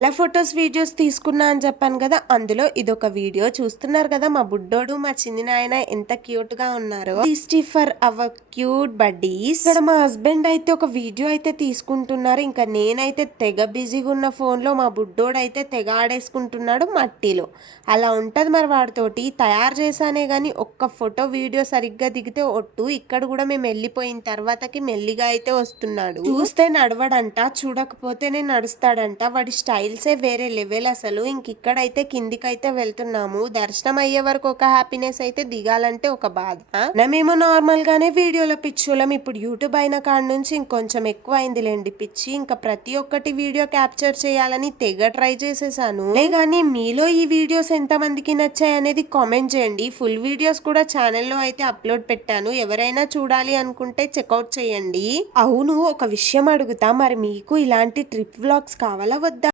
ఇలా photos videos తీసుకున్నా అని చెప్పాను కదా, అందులో ఇదొక వీడియో చూస్తున్నారు కదా. మా బుడ్డోడు మా చిన్ని నాయన ఎంత క్యూట్ గా ఉన్నారో. For hour cute buddies. ఇక్కడ మా హస్బెండ్ అయితే ఒక వీడియో అయితే తీసుకుంటున్నారు. ఇంకా నేనైతే తెగ బిజీగా ఉన్న ఫోన్ లో, మా బుడ్డోడు అయితే తెగ ఆడేసుకుంటున్నాడు మట్టిలో. అలా ఉంటది మరి వాడితోటి. తయారు చేశానే గాని ఒక్క ఫోటో వీడియో సరిగ్గా దిగితే ఒట్టు. ఇక్కడ కూడా మేము వెళ్ళిపోయిన తర్వాతకి మెల్లిగా అయితే వస్తున్నాడు. చూస్తే నడవడంట, చూడకపోతేనే నడుస్తాడంట. వాడి స్టైల్సే వేరే లెవెల్ అసలు. ఇక్కడైతే కిందికైతే వెళ్తున్నాము. దర్శనం అయ్యే వరకు ఒక హ్యాపీనెస్ అయితే, దిగాలంటే ఒక బాధ. మేము నార్మల్ గానే వీడియోల పిచ్చోళ్ళం. ఇప్పుడు యూట్యూబ్ అయిన కాడ నుంచి ఇంకొంచెం ఎక్కువ అయిందిలేండి పిచ్చి. ఇంకా ప్రతి ఒక్కటి వీడియో క్యాప్చర్ చేయాలని తెగ ట్రై చేసేసాను. కానీ మీలో ఈ వీడియోస్ ఎంత మందికి నచ్చాయి అనేది కామెంట్ చేయండి. ఫుల్ వీడియోస్ కూడా ఛానల్లో అయితే అప్లోడ్ పెట్టాను. ఎవరైనా చూడాలి అనుకుంటే చెక్అవుట్ చేయండి. అవును, ఒక విషయం అడుగుతా, మరి మీకు ఇలాంటి ట్రిప్ వ్లాగ్స్ కావాలా వద్దా?